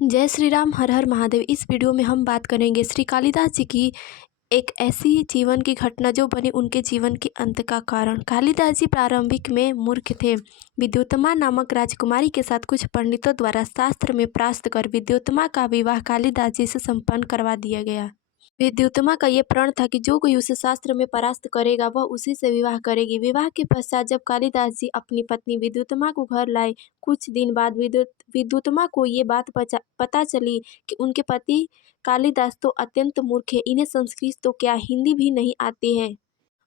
जय श्री राम, हर हर महादेव। इस वीडियो में हम बात करेंगे श्री कालिदास जी की एक ऐसी जीवन की घटना जो बनी उनके जीवन के अंत का कारण। कालिदास जी प्रारंभिक में मूर्ख थे। विद्युत्तमा नामक राजकुमारी के साथ कुछ पंडितों द्वारा शास्त्र में परास्त कर विद्युत्तमा का विवाह कालिदास जी से संपन्न करवा दिया गया। विद्युत्तमा का ये प्रण था कि जो कोई उसे शास्त्र में परास्त करेगा वह उसी से विवाह करेगी। विवाह के पश्चात जब कालिदास जी अपनी पत्नी विद्युत्तमा को घर लाए, कुछ दिन बाद विद्युत्तमा को ये बात पता चली कि उनके पति कालिदास तो अत्यंत मूर्ख है, इन्हें संस्कृत तो क्या हिंदी भी नहीं आती है।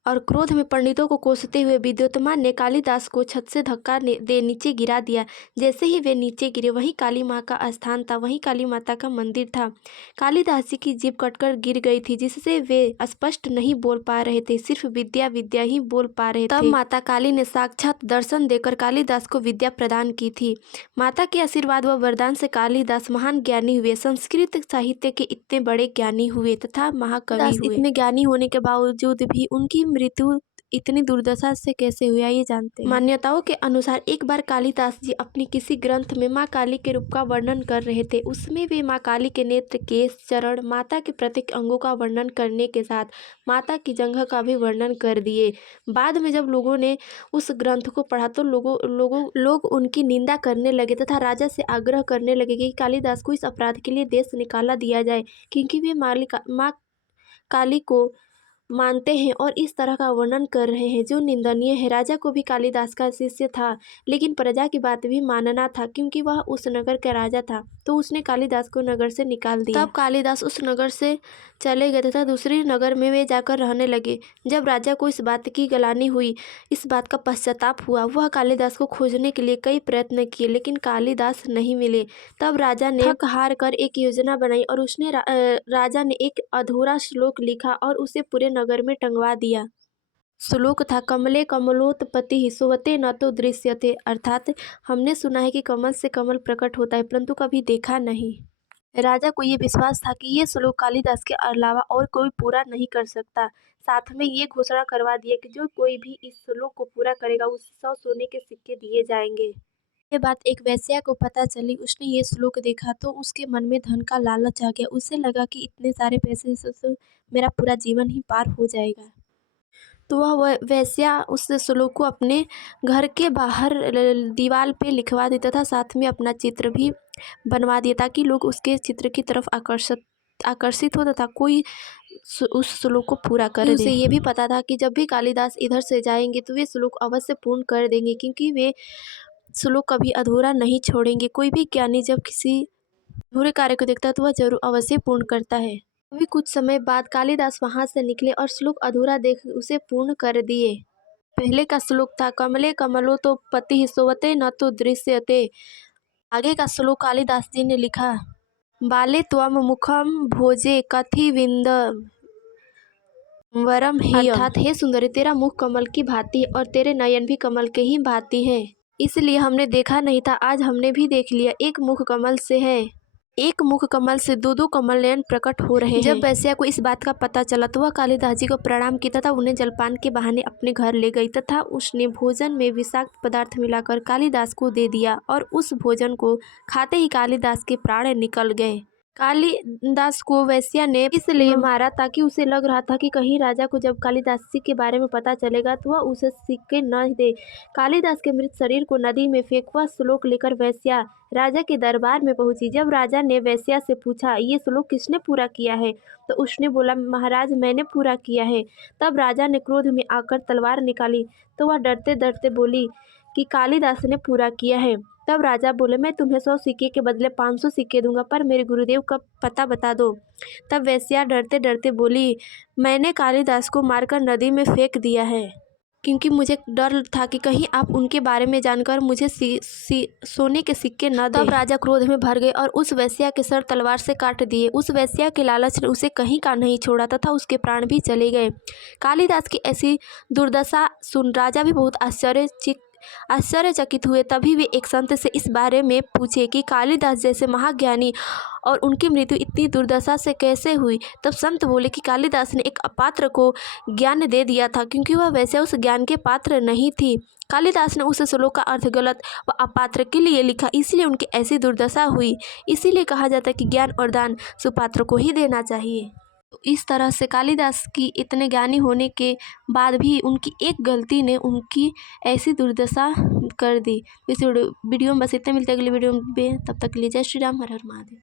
और क्रोध में पंडितों को कोसते हुए विद्युत्तमा ने कालिदास को छत से धक्का दे नीचे गिरा दिया। जैसे ही वे नीचे गिरे वहीं काली माँ का स्थान था, वहीं काली माता का मंदिर था। कालिदास जी की जीभ कटकर गिर गई थी, जिससे वे स्पष्ट नहीं बोल पा रहे थे, सिर्फ विद्या विद्या ही बोल पा रहे थे। तब माता काली ने साक्षात दर्शन देकर कालिदास को विद्या प्रदान की थी। माता के आशीर्वाद व वरदान से कालिदास महान ज्ञानी हुए, संस्कृत साहित्य के इतने बड़े ज्ञानी हुए तथा महाकवि हुए। इतने ज्ञानी होने के बावजूद भी उनकी मृत्यु इतनी दुर्दशा से कैसे हुई, आइए जानते हैं। मान्यताओं के अनुसार एक बार कालिदास जी अपनी किसी ग्रंथ में माँ काली के रूप का वर्णन कर रहे थे। उसमें वे माँ काली के नेत्र, केश, चरण, माता के प्रत्येक अंगों का वर्णन करने के साथ माता की जंघा का भी वर्णन कर दिए। बाद में जब लोगों ने उस ग्रंथ को पढ़ा तो लोग उनकी निंदा करने लगे तथा राजा से आग्रह करने लगे कि कालिदास को इस अपराध के लिए देश निकाला दिया जाए, क्योंकि वे माँ काली को मानते हैं और इस तरह का वर्णन कर रहे हैं जो निंदनीय है। राजा को भी कालिदास का शिष्य था, लेकिन प्रजा की बात भी मानना था, क्योंकि वह उस नगर का राजा था, तो उसने कालिदास को नगर से निकाल दिया। तब कालिदास उस नगर से चले गए तथा दूसरे नगर में वे जाकर रहने लगे। जब राजा को इस बात की ग्लानि हुई, इस बात का पश्चाताप हुआ, वह कालिदास को खोजने के लिए कई प्रयत्न किए, लेकिन कालिदास नहीं मिले। तब राजा ने थक हार कर एक योजना बनाई और उसने राजा ने एक अधूरा श्लोक लिखा और उसे पूरे नगर में टंगवा दिया। श्लोक था, कमले कमलोत्पत्ति सोवते न तो दृश्यते, अर्थात हमने सुना है कि कमल से कमल प्रकट होता है परंतु कभी देखा नहीं। राजा को ये विश्वास था कि ये श्लोक कालिदास के अलावा और कोई पूरा नहीं कर सकता। साथ में ये घोषणा करवा दिया कि जो कोई भी इस श्लोक को पूरा करेगा उसे 100 सोने के सिक्के दिए जाएंगे। ये बात एक वेश्या को पता चली। उसने ये श्लोक देखा तो उसके मन में धन का लालच आ गया। उसे लगा कि इतने सारे पैसे से मेरा पूरा जीवन ही पार हो जाएगा। तो वह वेश्या उस श्लोक को अपने घर के बाहर दीवार पे लिखवा दी तथा साथ में अपना चित्र भी बनवा दिया, ताकि लोग उसके चित्र की तरफ आकर्षित हो तथा कोई उस श्लोक को पूरा कर दे। उसे ये भी पता था कि जब भी कालिदास इधर से जाएंगे तो वे श्लोक अवश्य पूर्ण कर देंगे, क्योंकि वे श्लोक कभी अधूरा नहीं छोड़ेंगे। कोई भी ज्ञानी जब किसी अधूरे कार्य को देखता है तो वह जरूर अवश्य पूर्ण करता है। अभी कुछ समय बाद कालिदास वहां से निकले और श्लोक अधूरा देख उसे पूर्ण कर दिए। पहले का श्लोक था, कमले कमलो तो पति सोवते न तो दृश्यते। आगे का श्लोक कालिदास जी ने लिखा, बाले त्वम मुखम भोजे कथि विंद वरम हे, अर्थात हे सुंदरी, तेरा मुख कमल की भांति है और तेरे नयन भी कमल के ही भांति हैं। इसलिए हमने देखा नहीं था, आज हमने भी देख लिया। एक मुख कमल से है, एक मुख कमल से दो दो कमल नयन प्रकट हो रहे हैं। जब वैश्या को इस बात का पता चला तो वह कालिदास जी को प्रणाम किया तथा उन्हें जलपान के बहाने अपने घर ले गई तथा उसने भोजन में विषाक्त पदार्थ मिलाकर कालिदास को दे दिया और उस भोजन को खाते ही कालिदास के प्राण निकल गए। कालिदास को वैश्या ने इसलिए मारा ताकि उसे लग रहा था कि कहीं राजा को जब कालिदास जी के बारे में पता चलेगा तो वह उसे सिक्के न दे। कालिदास के मृत शरीर को नदी में फेंक वह श्लोक लेकर वैश्या राजा के दरबार में पहुंची। जब राजा ने वैश्या से पूछा, ये श्लोक किसने पूरा किया है, तो उसने बोला, महाराज मैंने पूरा किया है। तब राजा ने क्रोध में आकर तलवार निकाली तो वह डरते डरते बोली कि कालिदास ने पूरा किया है। तब राजा बोले, मैं तुम्हें 100 सिक्के के बदले 500 सिक्के दूंगा, पर मेरे गुरुदेव का पता बता दो। तब वैश्या डरते डरते बोली, मैंने कालिदास को मारकर नदी में फेंक दिया है, क्योंकि मुझे डर था कि कहीं आप उनके बारे में जानकर मुझे सोने के सिक्के न दें। तब राजा क्रोध में भर गए और उस वैश्या के सर तलवार से काट दिए। उस वैश्या के लालच ने उसे कहीं का नहीं छोड़ा तथा उसके प्राण भी चले गए। कालिदास की ऐसी दुर्दशा सुन राजा भी बहुत आश्चर्यचकित हुए। तभी वे एक संत से इस बारे में पूछे कि कालिदास जैसे महाज्ञानी और उनकी मृत्यु इतनी दुर्दशा से कैसे हुई। तब संत बोले कि कालिदास ने एक अपात्र को ज्ञान दे दिया था, क्योंकि वह वैसे उस ज्ञान के पात्र नहीं थी। कालिदास ने उस श्लोक का अर्थ गलत व अपात्र के लिए लिखा, इसलिए उनकी ऐसी दुर्दशा हुई। इसीलिए कहा जाता है कि ज्ञान और दान सुपात्र को ही देना चाहिए। तो इस तरह से कालिदास की इतने ज्ञानी होने के बाद भी उनकी एक गलती ने उनकी ऐसी दुर्दशा कर दी। इस वीडियो में बस इतने, मिलते हैं अगली वीडियो में। तब तक के लिए जय श्री राम, हर हर महादेव।